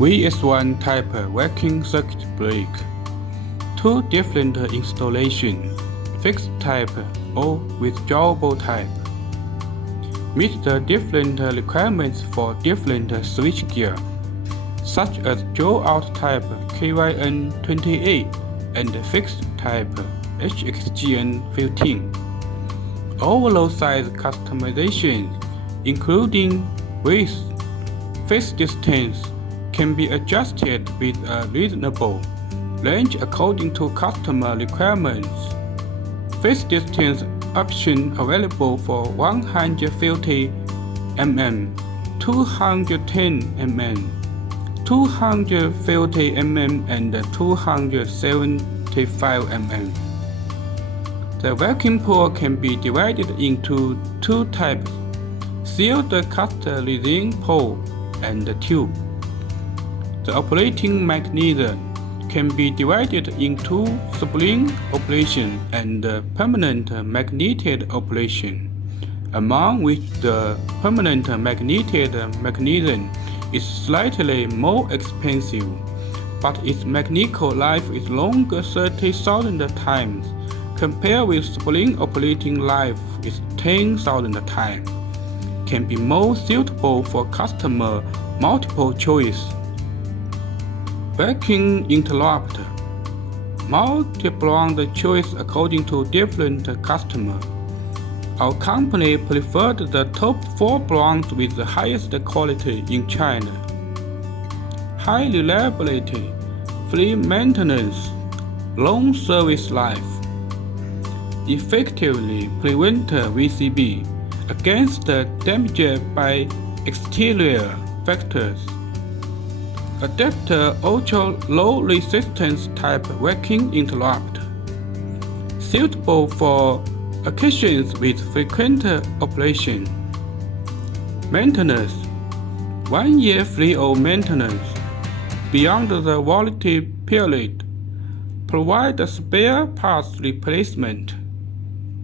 VS1 type vacuum circuit breaker. Two different installation, fixed type or withdrawable type. Meet the different requirements for different switchgear, such as draw-out type KYN28 and fixed type HXGN15. Overall size customizations, including width, phase distance, can be adjusted with a reasonable range according to customer requirements. Phase distance option available for 150 mm, 210 mm, 250 mm and 275 mm. The vacuum pole can be divided into two types: sealed cast resin pole and tube. The operating mechanism can be divided into spring operation and permanent magneted operation, among which the permanent magneted mechanism is slightly more expensive, but its mechanical life is longer 30,000 times, compared with spring operating life is 10,000 times. Can be more suitable for customer multiple choice. Vacuum interrupter. Multi-brand choice according to different customer. Our company preferred the top 4 brands with the highest quality in China. High reliability, free maintenance, long service life. Effectively prevent VCB against damage by exterior factors. Adapt ultra low resistance type vacuum interrupter, suitable for occasions with frequent operation. Maintenance: 1 year free of maintenance beyond the warranty period. Provide spare parts replacement.